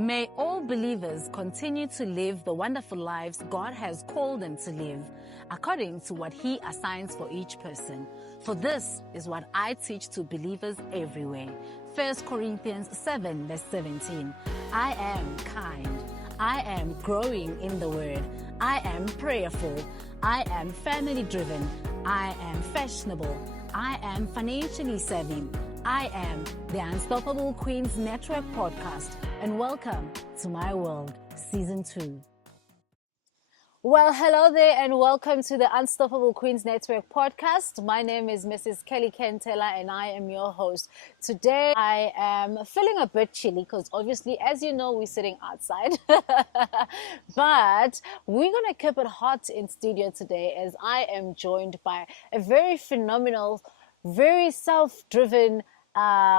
May all believers continue to live the wonderful lives God has called them to live, according to what He assigns for each person. For this is what I teach to believers everywhere. 1 Corinthians 7 verse 17. I am kind. I am growing in the Word. I am prayerful. I am family driven. I am fashionable. I am financially savvy. I am the Unstoppable Queens Network podcast, and welcome to my world, season 2. Well, hello there, and welcome to the Unstoppable Queens Network podcast. My name is Mrs. Kelly Kentela, and I am your host. Today, I am feeling a bit chilly because obviously, as you know, we're sitting outside. But we're going to keep it hot in studio today as I am joined by a very phenomenal, very self-driven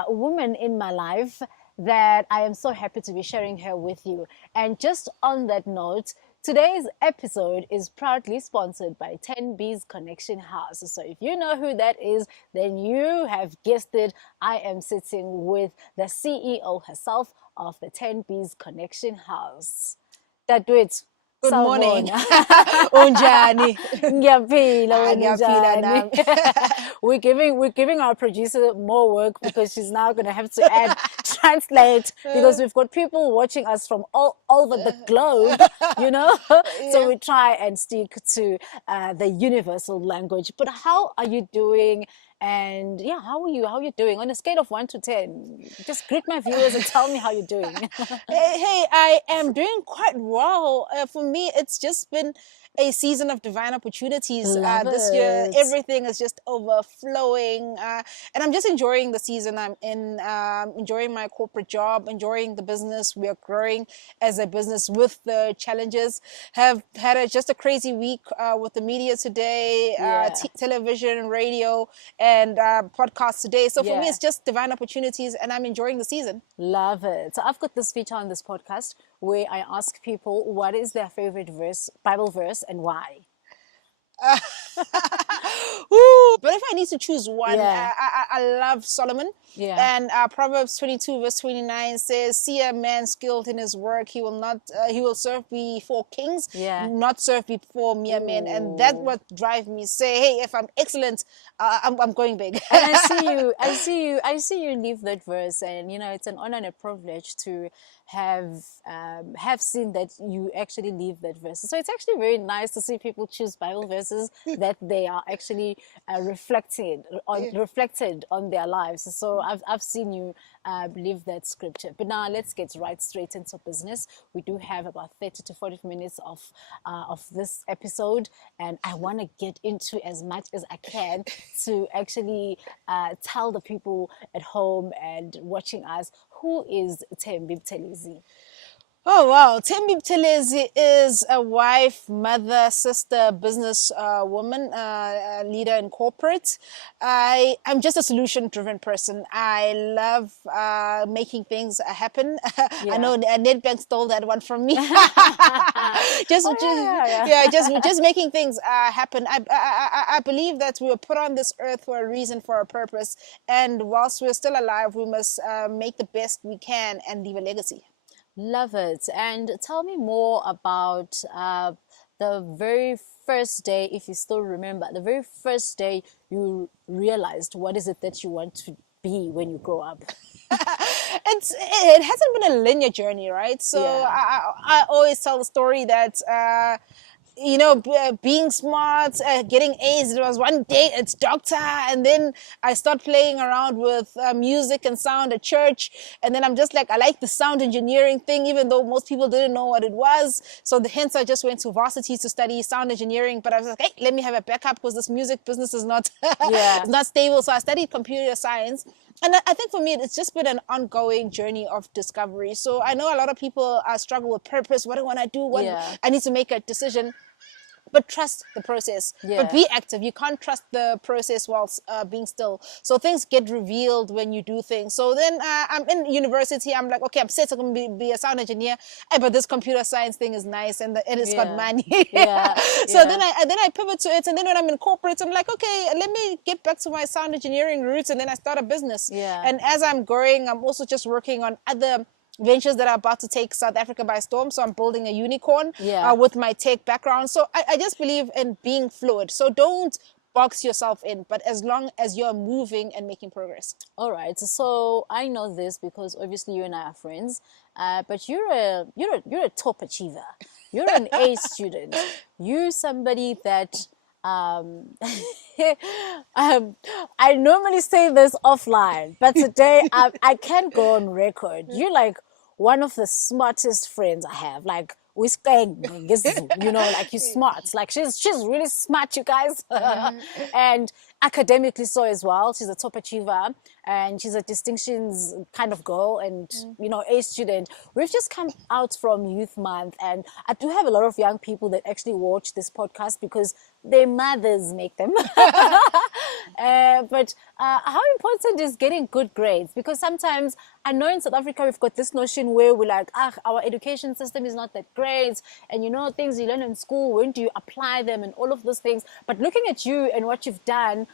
woman in my life that I am so happy to be sharing her with you. And just on that note, today's episode is proudly sponsored by Thembi's Connection House. So if you know who that is, then you have guessed it. I am sitting with the CEO herself of the Thembi's Connection House. That do it. Good morning. Unjani. Ngiyaphila, Ngiyaphila nami. We're giving our producer more work because she's now going to have to add translate, because we've got people watching us from all over the globe, you know. So we try and stick to the universal language. But how are you doing? And yeah, how are you doing on a scale of 1 to 10? Just greet my viewers and tell me how you're doing. Hey, I am doing quite well. For me, it's just been a season of divine opportunities this year. Everything is just overflowing, and I'm just enjoying the season I'm in, enjoying my corporate job, enjoying the business. We are growing as a business with the challenges. Have had just a crazy week with the media today, television, radio, and podcasts today. So for me, it's just divine opportunities, and I'm enjoying the season. Love it. So I've got this feature on this podcast where I ask people what is their favorite verse, Bible verse, and why. But if I need to choose one, I love Solomon. And Proverbs 22 verse 29 says, "See a man skilled in his work, he will serve before kings, not serve before mere men." And that's what drives me. Say, hey, if I'm excellent, I'm going big. And I see you live that verse, and you know it's an honor and a privilege to have seen that you actually live that verse. So it's actually very nice to see people choose Bible verses that they are actually reflected on their lives. So I've seen you live that scripture. But now let's get straight into business. We do have about 30 to 40 minutes of this episode, and I want to get into as much as I can to actually tell the people at home and watching us, who is Thembi Buthelezi? Oh, wow. Thembi Buthelezi is a wife, mother, sister, business woman, leader in corporate. I'm just a solution-driven person. I love making things happen. I know Nedbank stole that one from me. Just making things happen. I believe that we were put on this earth for a reason, for a purpose. And whilst we're still alive, we must make the best we can and leave a legacy. Love it. And tell me more about the very first day, if you still remember, the very first day you realized what is it that you want to be when you grow up. It hasn't been a linear journey, right? So I always tell the story that being smart, getting A's. It was one day it's doctor, and then I start playing around with music and sound at church, and then I'm just like, I like the sound engineering thing, even though most people didn't know what it was. So hence I just went to varsity to study sound engineering. But I was like, hey, let me have a backup because this music business is not not stable. So I studied computer science. And I think for me, it's just been an ongoing journey of discovery. So I know a lot of people struggle with purpose. What do I want to do? I need to make a decision. But trust the process. But be active. You can't trust the process whilst being still. So things get revealed when you do things. So then I'm in university. I'm like, okay, I'm set. I'm going to be a sound engineer. But this computer science thing is nice, and it's got money. So then I pivot to it. And then when I'm in corporate, I'm like, okay, let me get back to my sound engineering roots. And then I start a business. And as I'm growing, I'm also just working on other ventures that are about to take South Africa by storm. So I'm building a unicorn Yeah. with my tech background. So I just believe in being fluid. So don't box yourself in, but as long as you're moving and making progress. All right. So I know this because obviously you and I are friends, but you're a top achiever. You're an A student. You're somebody that I normally say this offline, but today I can't go on record. You're like one of the smartest friends I have. Like you know, like you're smart. Like she's really smart, you guys. And academically so as well. She's a top achiever and she's a distinctions kind of girl and you know, A student. We've just come out from Youth Month, and I do have a lot of young people that actually watch this podcast because their mothers make them. But how important is getting good grades? Because sometimes I know in South Africa we've got this notion where we're like, our education system is not that great, and you know, things you learn in school, when do you apply them and all of those things. But looking at you and what you've done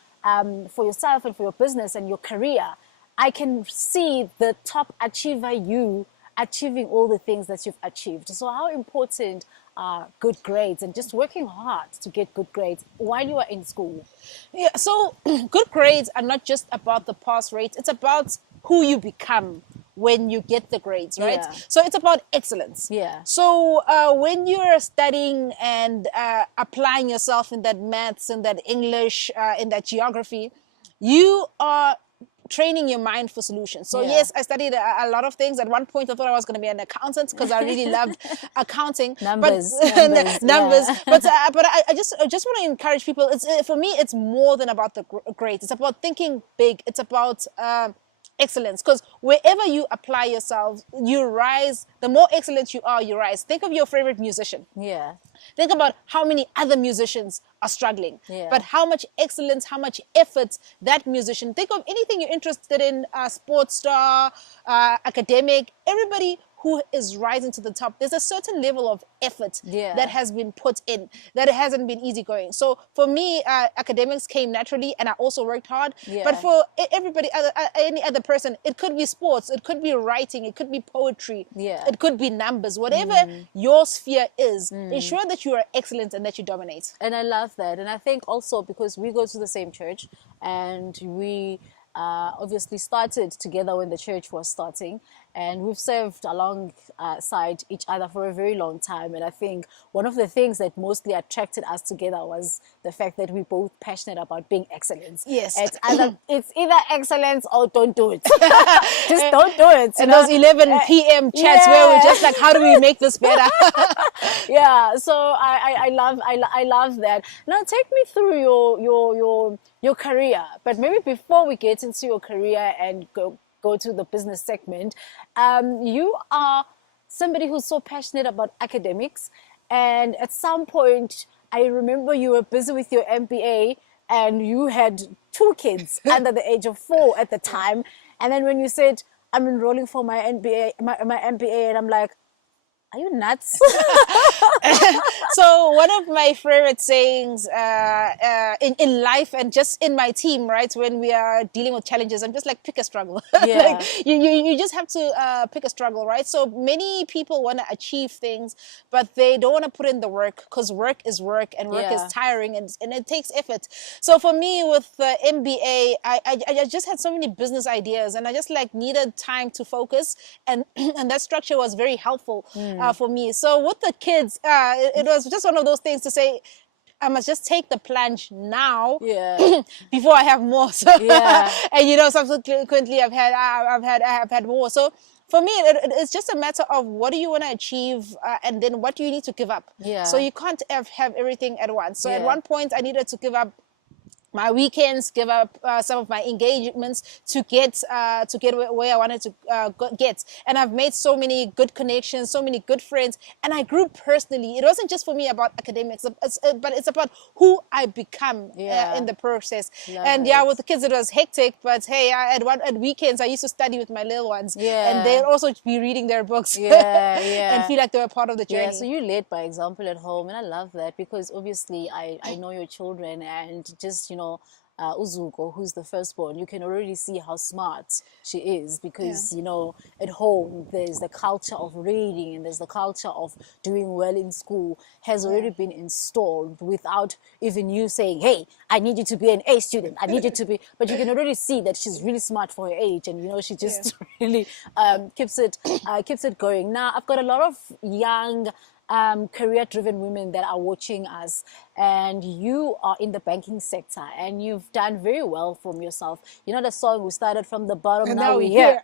for yourself and for your business and your career, I can see the top achiever you achieving all the things that you've achieved. So how important are good grades and just working hard to get good grades while you are in school? Yeah, so good grades are not just about the pass rate. It's about who you become when you get the grades, right? Yeah. So it's about excellence. Yeah. So when you're studying and applying yourself in that maths, in that English, in that geography, you are training your mind for solutions. So yes, I studied a lot of things. At one point I thought I was going to be an accountant because I really loved accounting. Numbers. Numbers. Yeah. But I just want to encourage people. For me, it's more than about the grades. It's about thinking big. It's about excellence, because wherever you apply yourself, you rise. The more excellent you are, you rise. Think of your favorite musician. Yeah. Think about how many other musicians are struggling, but how much excellence, how much effort that musician. Think of anything you're interested in, sports star, academic, everybody who is rising to the top. There's a certain level of effort that has been put in, that it hasn't been easy going. So for me, academics came naturally, and I also worked hard. But for everybody, any other person, it could be sports, it could be writing, it could be poetry, it could be numbers, whatever your sphere is, ensure that you are excellent and that you dominate. And I love that. And I think also because we go to the same church, and we obviously started together when the church was starting, and we've served alongside each other for a very long time. And I think one of the things that mostly attracted us together was the fact that we're both passionate about being excellent. Yes. It's either excellence or don't do it. Just don't do it. And those 11 p.m. chats where we're just like, how do we make this better? Yeah. So I love that. Now take me through your career. But maybe before we get into your career and go to the business segment, you are somebody who's so passionate about academics, and at some point I remember you were busy with your MBA and you had 2 kids under the age of 4 at the time, and then when you said, I'm enrolling for my MBA, my MBA, and I'm like, are you nuts? So one of my favorite sayings in life and just in my team, right, when we are dealing with challenges, I'm just like, pick a struggle. Like, you just have to pick a struggle, right? So many people want to achieve things, but they don't want to put in the work, because work is work, and work is tiring, and it takes effort. So for me, with the MBA, I just had so many business ideas, and I just like needed time to focus, and and that structure was very helpful for me. So with the kids, it was just one of those things to say, I must just take the plunge now before I have more. So, and you know, subsequently I've had more. So for me, it's just a matter of what do you want to achieve, and then what do you need to give up. So you can't have everything at once. So at one point I needed to give up my weekends, give up some of my engagements to get where I wanted to get. And I've made so many good connections, so many good friends, and I grew personally. It wasn't just for me about academics, but it's about who I become in the process. With the kids it was hectic, but hey, at weekends I used to study with my little ones, and they'd also be reading their books and feel like they were part of the journey. So you led by example at home, and I love that, because obviously I know your children, and just, you know, Uzuko, who's the firstborn, you can already see how smart she is because, you know, at home there's the culture of reading and there's the culture of doing well in school has already been installed without even you saying, hey, I need you to be an A student. I need you to be, but you can already see that she's really smart for her age and, you know, she just really keeps it going. Now, I've got a lot of young career-driven women that are watching us, and you are in the banking sector and you've done very well from yourself. You know the song, we started from the bottom and now we're here.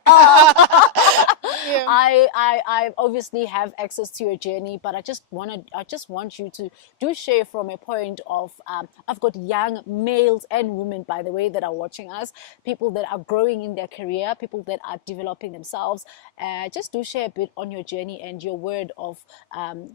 I obviously have access to your journey, but I just want you to do share from a point of I've got young males and women, by the way, that are watching us, people that are growing in their career, people that are developing themselves. Just do share a bit on your journey and your word of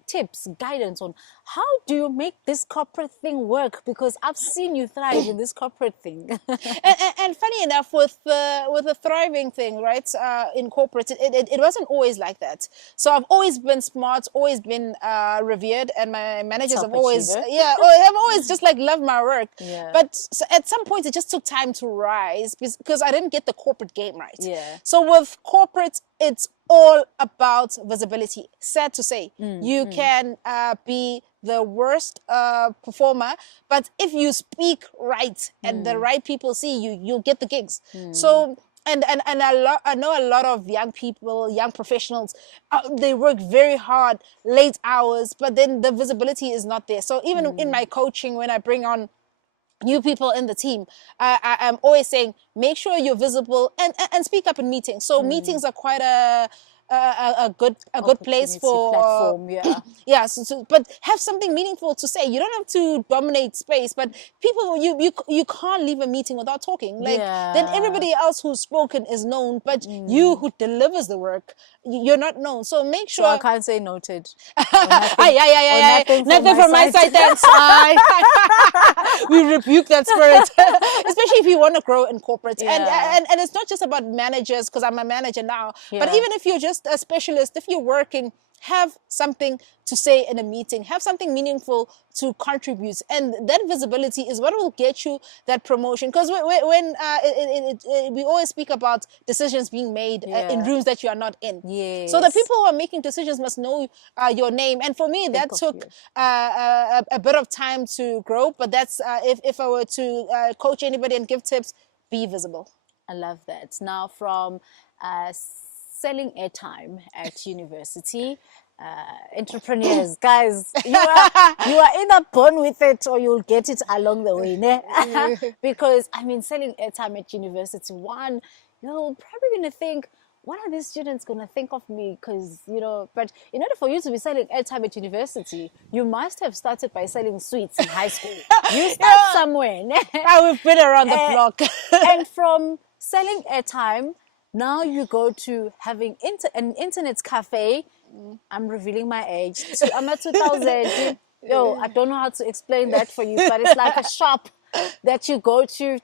tips, guidance on how do you make this corporate thing work, because I've seen you thrive in this corporate thing. and funny enough, with the thriving thing, right, in corporate, it wasn't always like that. So I've always been smart, always been revered, and my managers have always just like loved my work. But at some point it just took time to rise because I didn't get the corporate game right. So with corporate, it's all about visibility. Sad to say, you can be the worst performer, but if you speak right and the right people see you, you'll get the gigs. So and I know a lot of young people, young professionals, they work very hard, late hours, but then the visibility is not there. So even in my coaching, when I bring on new people in the team, I'm always saying, make sure you're visible and speak up in meetings. So meetings are quite a good place for platform, but have something meaningful to say. You don't have to dominate space, but people, you can't leave a meeting without talking. Like then everybody else who's spoken is known, but you who delivers the work, you're not known. So make sure. So I can't say noted. Nothing from my side. Thanks. We rebuke that spirit, especially if you want to grow in corporate. And it's not just about managers, because I'm a manager now, but even if you're just a specialist, if you're working, have something to say in a meeting, have something meaningful to contribute, and that visibility is what will get you that promotion. Because when we always speak about decisions being made in rooms that you are not in, so the people who are making decisions must know your name. And for me, that took a bit of time to grow, but that's if I were to coach anybody and give tips, be visible. I love that. Now, from selling airtime at university, entrepreneurs, guys, you are either born with it or you'll get it along the way, ne? Because I mean, selling airtime at university, one, you're probably going to think, what are these students going to think of me? Because, you know, but in order for you to be selling airtime at university, you must have started by selling sweets in high school. You start somewhere. We've been around the block. And from selling airtime, now you go to having an internet cafe. I'm revealing my age. I'm at 2000. Yo, I don't know how to explain that for you, but it's like a shop that you go to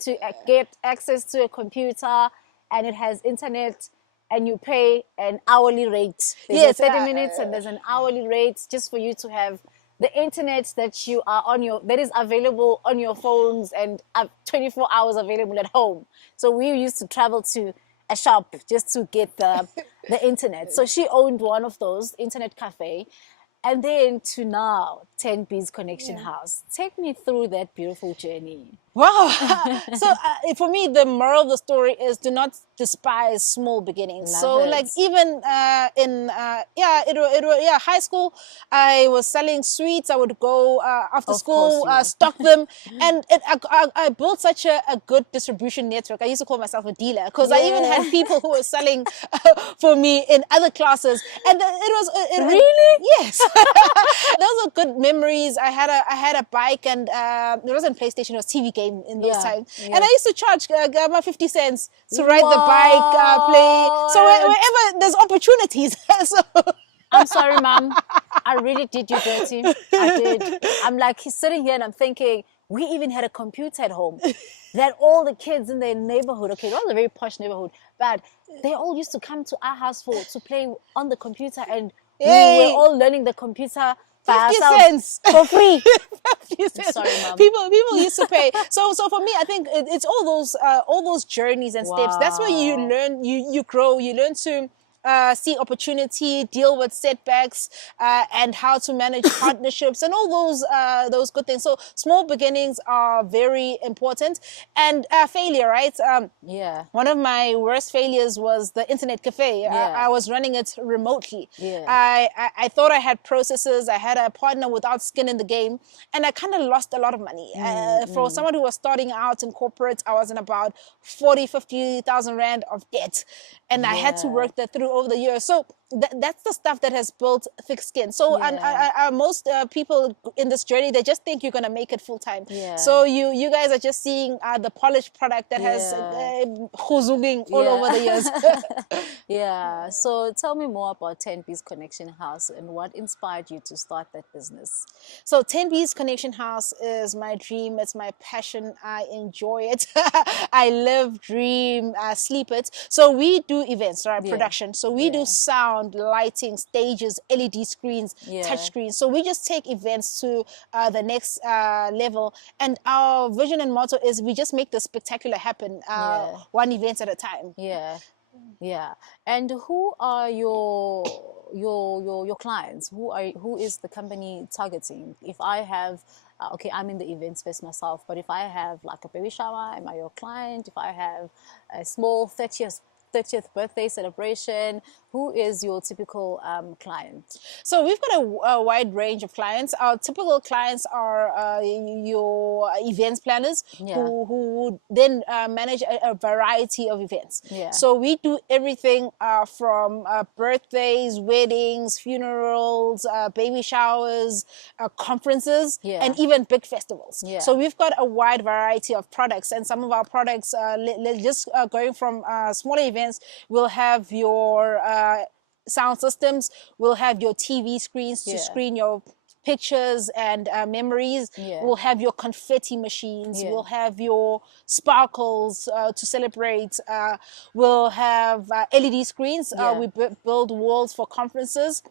get access to a computer, and it has internet, and you pay an hourly rate. There's 30 minutes and there's an hourly rate just for you to have the internet that you are that is available on your phones and 24 hours available at home. So we used to travel to a shop just to get the internet. So she owned one of those, internet cafe, and then to now Thembi's Connection House. Take me through that beautiful journey. Wow. So for me, the moral of the story is do not despise small beginnings. Like even in high school, I was selling sweets. I would go after school, stock them, and I built such a good distribution network. I used to call myself a dealer because I even had people who were selling for me in other classes, and really yes. Those are good memories. I had a bike, and it wasn't PlayStation, it was TV game in those times. And I used to charge about 50 cents to ride the bike, play. So wherever there's opportunities. I'm sorry, Mom. I really did you dirty. I did. I'm like sitting here and I'm thinking, we even had a computer at home that all the kids in their neighborhood, okay, it was a very posh neighborhood, but they all used to come to our house to play on the computer, and We were Yay. all learning the computer by 50 ourselves cents. for free. 50 cents. Sorry, Mom. People used to pay. So for me, I think it's all those journeys and steps. That's where you Wow. learn, you grow, you learn to see opportunity, deal with setbacks, and how to manage partnerships and all those good things. So small beginnings are very important, and failure, right? Yeah. One of my worst failures was the internet cafe. Yeah. I was running it remotely. Yeah. I thought I had processes. I had a partner without skin in the game, and I kind of lost a lot of money. For someone who was starting out in corporate, I was in about 50,000 Rand of debt, and I had to Yeah. work that through over the years. So that's the stuff that has built thick skin. So Yeah. most people in this journey, they just think you're going to make it full time. Yeah. So you guys are just seeing the polished product that has khuzuging all over the years. Yeah. So tell me more about Thembi's Connection House and what inspired you to start that business. So Thembi's Connection House is my dream. It's my passion. I enjoy it. I live, dream, sleep it. So we do events, right? Production. So we do sound, lighting, stages, LED screens, touch screens. So we just take events to the next level. And our vision and motto is we just make the spectacular happen, one event at a time. Yeah. Yeah. And who are your clients? Who is the company targeting? If I have okay, I'm in the event space myself, but if I have like a baby shower, am I your client? If I have a small 30th birthday celebration, who is your typical client? So we've got a wide range of clients. Our typical clients are your events planners who then manage a variety of events. So we do everything from birthdays, weddings, funerals, baby showers, conferences, and even big festivals. So we've got a wide variety of products, and some of our products, just going from smaller events, we'll have your sound systems, we'll have your TV screens to screen your pictures and memories. We'll have your confetti machines. We'll have your sparkles to celebrate. We'll have LED screens. We build walls for conferences.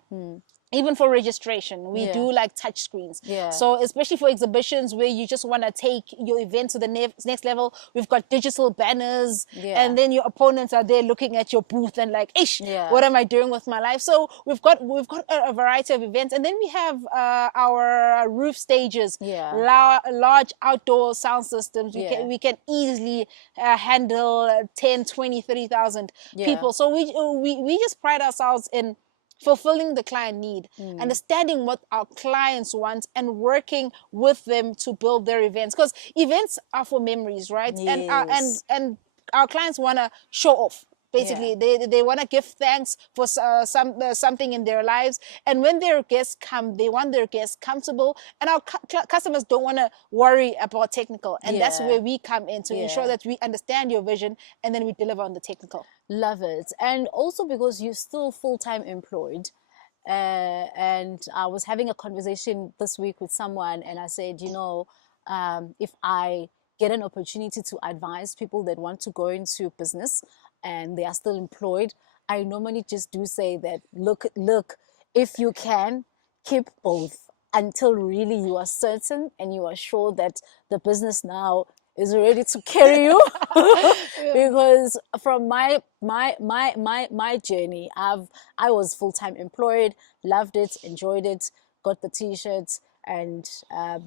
Even for registration, we do like touch screens. So especially for exhibitions where you just want to take your event to the next level, we've got digital banners, and then your opponents are there looking at your booth and like, ish, what am I doing with my life? So we've got a variety of events, and then we have our roof stages, large outdoor sound systems. We can easily handle 10, 20, 30,000 people. So we just pride ourselves in fulfilling the client need, understanding what our clients want, and working with them to build their events, because events are for memories, right? And our clients want to show off. Basically, they want to give thanks for something in their lives. And when their guests come, they want their guests comfortable. And our customers don't want to worry about technical. And that's where we come in to ensure that we understand your vision and then we deliver on the technical. Love it. And also because you're still full-time employed. And I was having a conversation this week with someone, and I said, you know, if I get an opportunity to advise people that want to go into business and they are still employed, I normally just do say that, look, if you can, keep both until really you are certain and you are sure that the business now is ready to carry you. Because from my journey, I was full-time employed, loved it, enjoyed it, got the t-shirts, and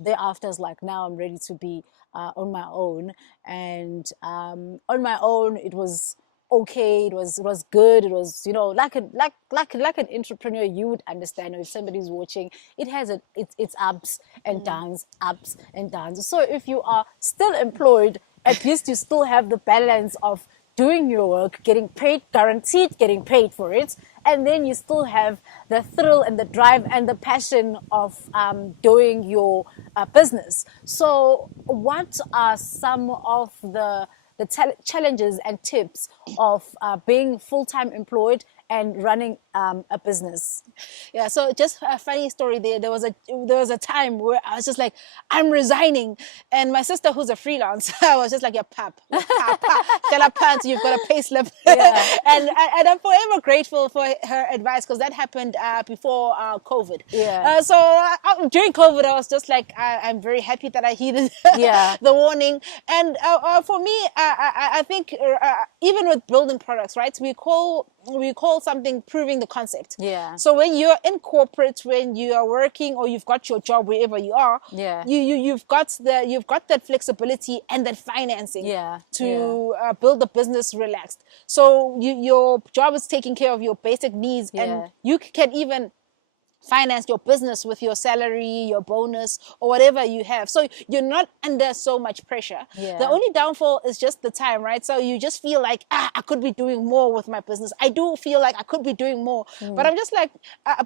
thereafter is like, now I'm ready to be on my own. And on my own, it was okay, it was good, it was, you know, like an entrepreneur, you would understand, or if somebody's watching, it has its ups and downs. So if you are still employed, at least you still have the balance of doing your work, getting paid, guaranteed getting paid for it, and then you still have the thrill and the drive and the passion of doing your business. So what are some of the challenges and tips of being full-time employed and running a business? Yeah, so just a funny story there. There was a time where I was just like, I'm resigning, and my sister, who's a freelancer, I was just like, yeah, pap, tell her pants, you've got a pay slip. Yeah. and I'm forever grateful for her advice, because that happened before COVID. Yeah. During COVID, I was just like, I'm very happy that I heeded the warning. And for me, I think even with building products, right, we call something proving the concept. Yeah. So when you're in corporate, when you are working, or you've got your job wherever you are, you've got that flexibility and that financing to build the business relaxed. So your job is taking care of your basic needs, and you can even finance your business with your salary, your bonus, or whatever you have. So you're not under so much pressure. Yeah. The only downfall is just the time, right? So you just feel like, I could be doing more with my business. I do feel like I could be doing more, but I'm just like,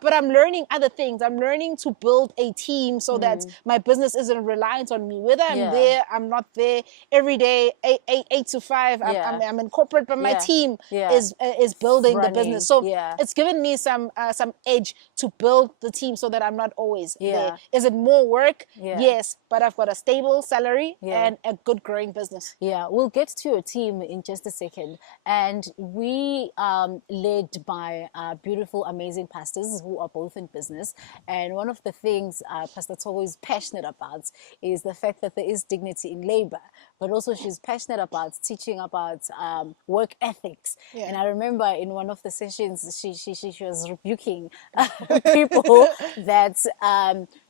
but I'm learning other things. I'm learning to build a team so that my business isn't reliant on me. Whether I'm there, I'm not there every day, 8 to 5. I'm in corporate, but my team is building the business. So it's given me some edge to build the team so that I'm not always there. Is it more work? Yes, but I've got a stable salary and a good growing business. Yeah, we'll get to your team in just a second. And we led by beautiful, amazing pastors who are both in business. And one of the things Pastor Togo is passionate about is the fact that there is dignity in labor, but also she's passionate about teaching about work ethics. And I remember in one of the sessions, she was rebuking people that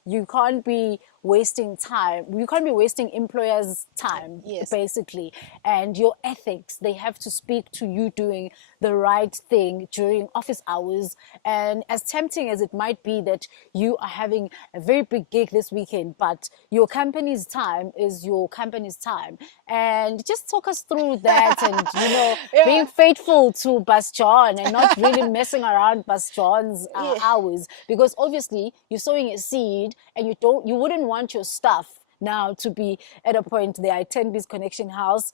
you can't be wasting time. You can't be wasting employers' time, basically. And your ethics, they have to speak to you doing the right thing during office hours. And as tempting as it might be that you are having a very big gig this weekend, but your company's time is your company's time. And just talk us through that and, being faithful to Bastion and not really messing around Bastion's hours. Because obviously you're sowing a seed and you wouldn't want your staff now to be at a point they are at Thembi's Connection House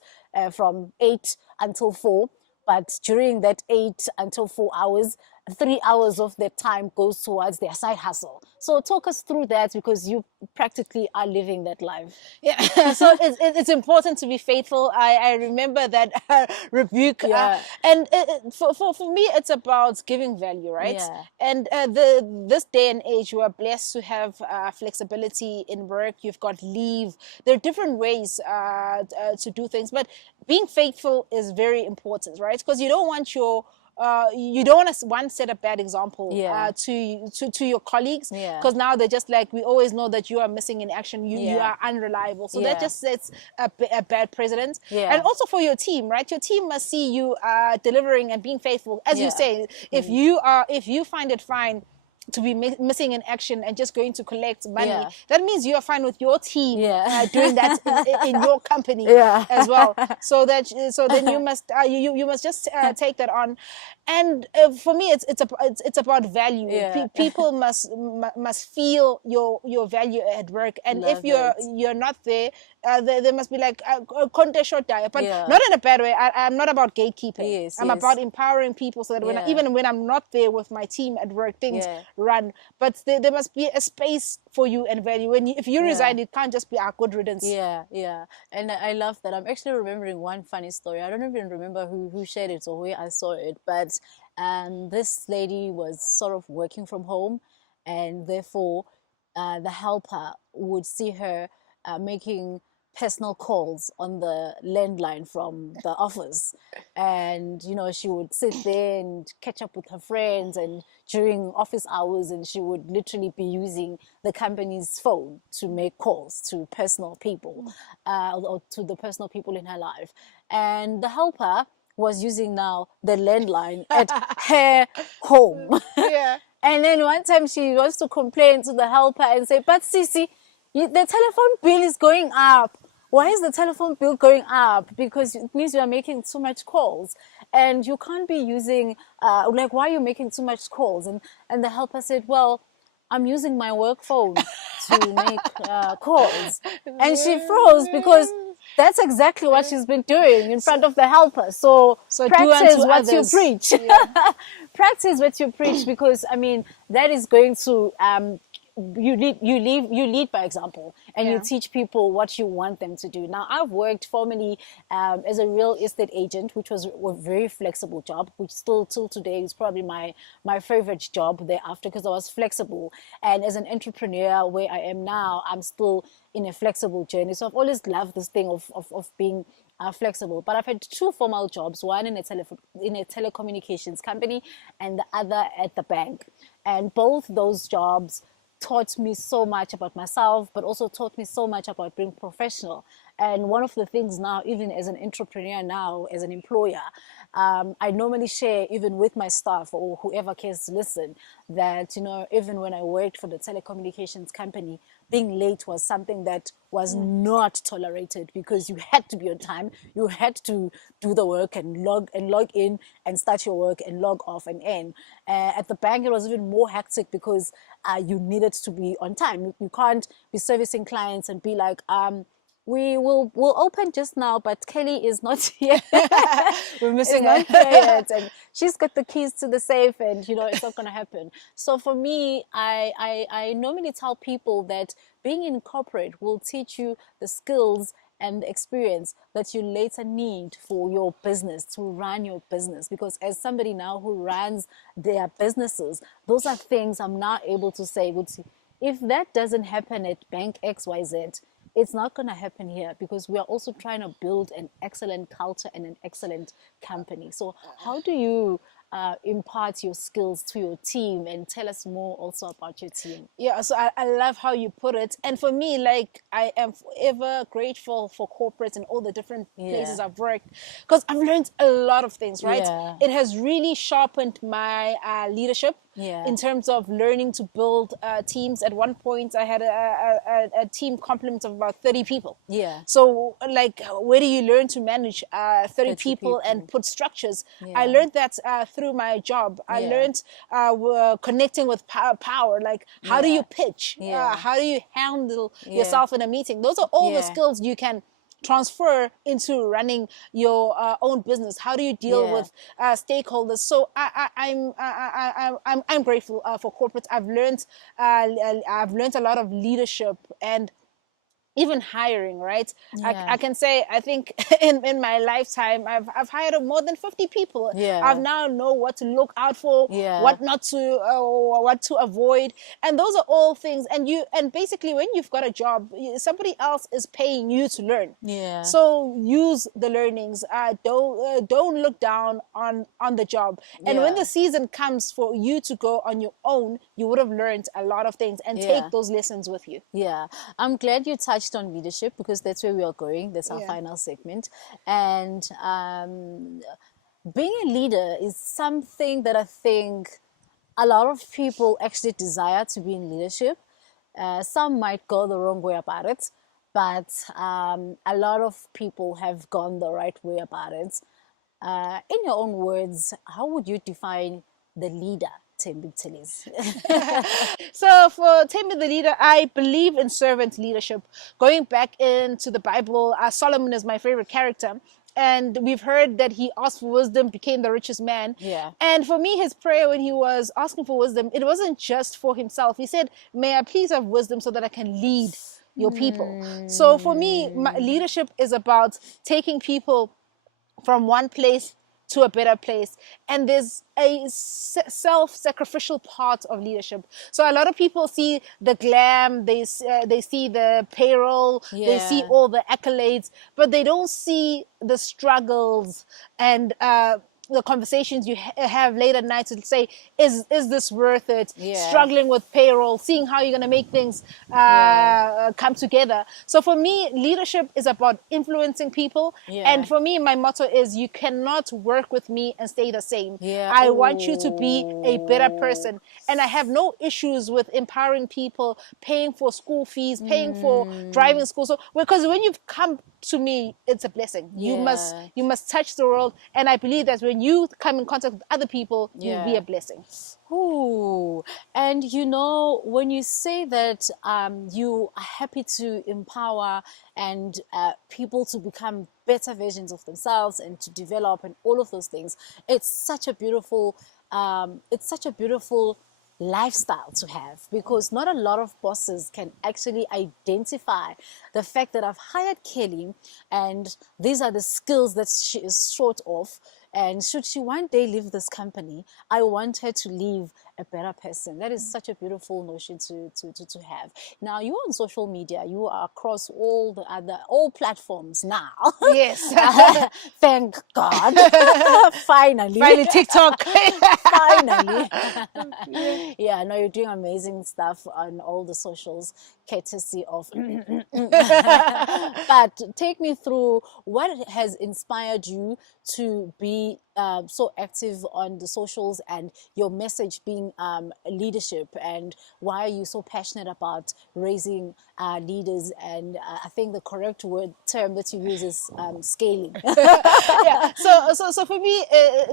from 8 until 4, but during that 8 until 4 hours, 3 hours of their time goes towards their side hustle. So talk us through that, because you practically are living that life. Yeah, so it's important to be faithful. I remember that rebuke. And for me, it's about giving value, right? Yeah. And this day and age, you are blessed to have flexibility in work. You've got leave. There are different ways to do things, but being faithful is very important, right? Because you don't want you don't want to set a bad example to your colleagues, because now they're just like, we always know that you are missing in action, you are unreliable, so that just sets a bad precedent. And also for your team, right? Your team must see you delivering and being faithful, as you say. If you find it fine to be missing in action and just going to collect money, that means you are fine with your team doing that in your company as well. So then you must you must just take that on. And for me, it's about value. People must feel your value at work. And if you're not there, they must be like conte short diet, but not in a bad way. I'm not about gatekeeping. I'm about empowering people so that even when I'm not there with my team at work, things run. But there must be a space for you and value. If you resign, it can't just be a good riddance. And I love that. I'm actually remembering one funny story. I don't even remember who shared it or where I saw it, but this lady was sort of working from home, and therefore the helper would see her making personal calls on the landline from the office. And she would sit there and catch up with her friends, and during office hours, and she would literally be using the company's phone to make calls to personal people, or to the personal people in her life. And the helper was using now the landline at her home. And then one time she wants to complain to the helper and say, but Sisi, the telephone bill is going up. Why is the telephone bill going up? Because it means you are making too much calls, and you can't be using, why are you making too much calls? And the helper said, well, I'm using my work phone to make calls. And she froze, because That's exactly what she's been doing in front of the helper. So practice what you preach. Yeah. Practice what you preach, because I mean that is going to you lead by example, and you teach people what you want them to do. Now, I've worked formerly as a real estate agent, which was a very flexible job, which still till today is probably my favorite job thereafter, because I was flexible. And as an entrepreneur, where I am now, I'm still in a flexible journey. So I've always loved this thing of being flexible. But I've had two formal jobs, one in a telecommunications company and the other at the bank. And both those jobs taught me so much about myself, but also taught me so much about being professional. And one of the things now, even as an entrepreneur now, as an employer, I normally share even with my staff or whoever cares to listen that, you know, even when I worked for the telecommunications company, being late was something that was not tolerated, because you had to be on time. You had to do the work and log in and start your work and log off and end. At the bank, it was even more hectic, because you needed to be on time. You can't be servicing clients and be like, we'll open just now, but Kelly is not here. We're missing her yet, and she's got the keys to the safe, and you know it's not going to happen. So for me, I normally tell people that being in corporate will teach you the skills and the experience that you later need for your business, to run your business. Because as somebody now who runs their businesses, those are things I'm now able to say, if that doesn't happen at Bank XYZ, it's not going to happen here, because we are also trying to build an excellent culture and an excellent company. So how do you impart your skills to your team, and tell us more also about your team? Yeah, so I love how you put it. And for me, like, I am forever grateful for corporates and all the different places I've worked, because I've learned a lot of things, right? It has really sharpened my leadership. In terms of learning to build teams. At one point, I had a team complement of about 30 people. So, like, where do you learn to manage 30 people and put structures? I learned that through my job. I learned connecting with power. Like, how do you pitch? How do you handle yourself in a meeting? Those are all the skills you can transfer into running your own business. How do you deal with stakeholders? So I'm grateful for corporates. I've learned a lot of leadership and even hiring, right? I can say, I think in my lifetime, I've hired more than 50 people. I've now know what to look out for, what not to, what to avoid. And those are all things. And basically when you've got a job, somebody else is paying you to learn. So use the learnings. Don't look down on the job. And when the season comes for you to go on your own, you would have learned a lot of things, and take those lessons with you. I'm glad you touched on leadership, because that's where we are going. That's our final segment. And being a leader is something that I think a lot of people actually desire to be in leadership. Some might go the wrong way about it, but a lot of people have gone the right way about it. In your own words, how would you define the leader, Thembi Buthelezi? So for Thembi the leader, I believe in servant leadership. Going back into the Bible, Solomon is my favorite character. And we've heard that he asked for wisdom, became the richest man. And for me, his prayer when he was asking for wisdom, it wasn't just for himself. He said, may I please have wisdom so that I can lead your people. So for me, leadership is about taking people from one place to a better place. And there's a self-sacrificial part of leadership. So a lot of people see the glam, they see the payroll, they see all the accolades, but they don't see the struggles and the conversations you have late at night to say, is this worth it? Struggling with payroll, seeing how you're going to make things come together. So for me, leadership is about influencing people. And for me, my motto is, you cannot work with me and stay the same. I want you to be a better person. And I have no issues with empowering people, paying for school fees, paying for driving school. So because when you've come to me, it's a blessing. Yeah. You must touch the world, and I believe that when you come in contact with other people, you'll be Yeah. a blessing. Ooh, and you know, when you say that you are happy to empower and people to become better versions of themselves and to develop and all of those things, it's such a beautiful lifestyle to have, because not a lot of bosses can actually identify the fact that I've hired Kelly and these are the skills that she is short of, and should she one day leave this company, I want her to leave a better person. That is such a beautiful notion to have. Now, you're on social media, you are across all platforms now. Yes. Thank God. Finally. Finally, TikTok. Finally. Yeah, no, you're doing amazing stuff on all the socials, courtesy of. But take me through what has inspired you to be so active on the socials and your message being leadership, and why are you so passionate about raising leaders? And I think the correct term that you use is scaling. Yeah. So for me,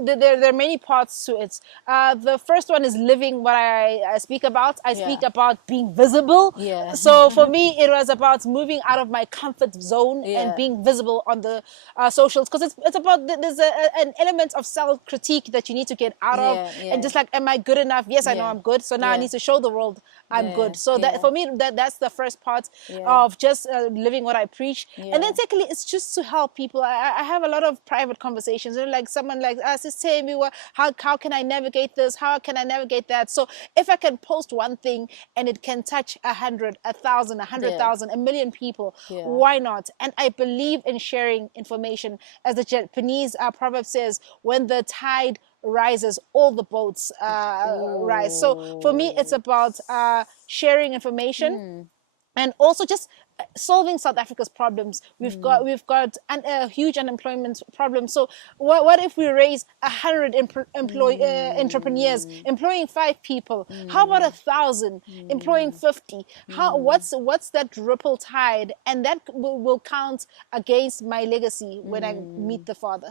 there are many parts to it. The first one is living what I speak about. I speak about being visible. Yeah. So for me, it was about moving out of my comfort zone and Yeah. being visible on the socials, because it's about there's an element of self critique that you need to get out of, and just like, am I good enough? Yes, I know I'm good. So now I need to show the world I'm good. So that for me, that's the first part of just living what I preach. And then secondly, it's just to help people. I have a lot of private conversations, and like someone like us tell me, how can I navigate this? How can I navigate that? So if I can post one thing and it can touch 100, 1,000, 100,000, a million people, why not? And I believe in sharing information. As the Japanese proverb says, when the tide rises, all the boats rise. So for me, it's about sharing information. And also just solving South Africa's problems. We've got a huge unemployment problem. So what if we raise 100 entrepreneurs employing 5 people? How about 1,000 employing 50? What's that ripple tide? And that will count against my legacy when I meet the Father.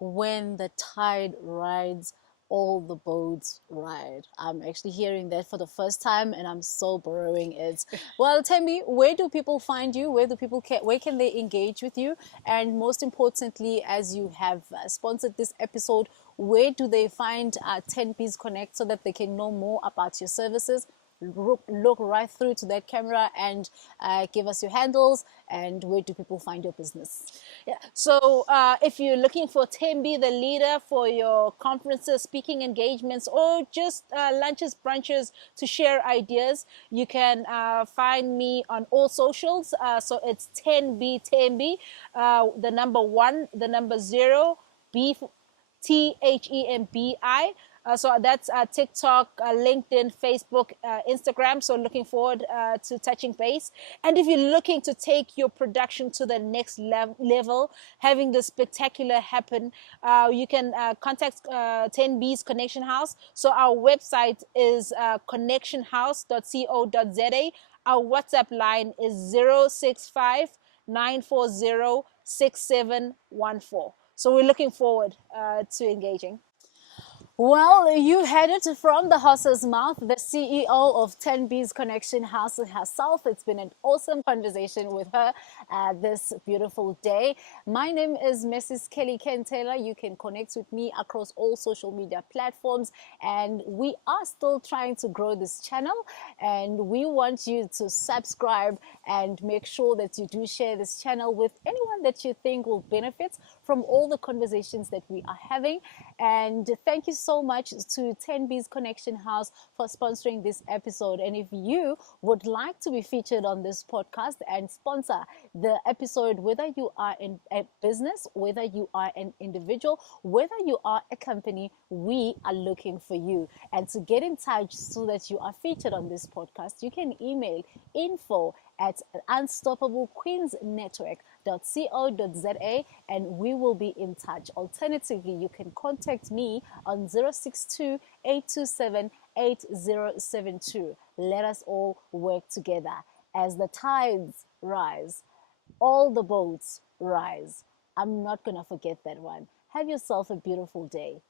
When the tide rides, all the boats ride. I'm actually hearing that for the first time, and I'm so borrowing it. Well, tell me, where do people find you? Where can they engage with you? And most importantly, as you have sponsored this episode, where do they find Thembi's Connect so that they can know more about your services? Look right through to that camera and give us your handles, and where do people find your business? So if you're looking for Thembi, the leader, for your conferences, speaking engagements, or just lunches, brunches to share ideas, you can find me on all socials. So it's Thembi, the number 1, the number 0, B, Thembi. So that's TikTok, LinkedIn, Facebook, Instagram. So looking forward to touching base. And if you're looking to take your production to the next level, having the spectacular happen, you can contact Thembi's Connection House. So our website is connectionhouse.co.za. Our WhatsApp line is 065 940 6714. So we're looking forward to engaging. Well, you heard it from the horse's mouth, the CEO of Thembi's Connection House herself. It's been an awesome conversation with her this beautiful day. My name is Mrs. Kelly Ken Taylor. You can connect with me across all social media platforms, and we are still trying to grow this channel, and we want you to subscribe and make sure that you do share this channel with anyone that you think will benefit from all the conversations that we are having. And thank you so much to Thembi's Connection House for sponsoring this episode. And if you would like to be featured on this podcast and sponsor the episode, whether you are in a business, whether you are an individual, whether you are a company, we are looking for you. And to get in touch so that you are featured on this podcast, you can email info@unstoppablequeensnetwork.co.za, and we will be in touch. Alternatively, you can contact me on 062-827-8072. Let us all work together. As the tides rise, all the boats rise. I'm not going to forget that one. Have yourself a beautiful day.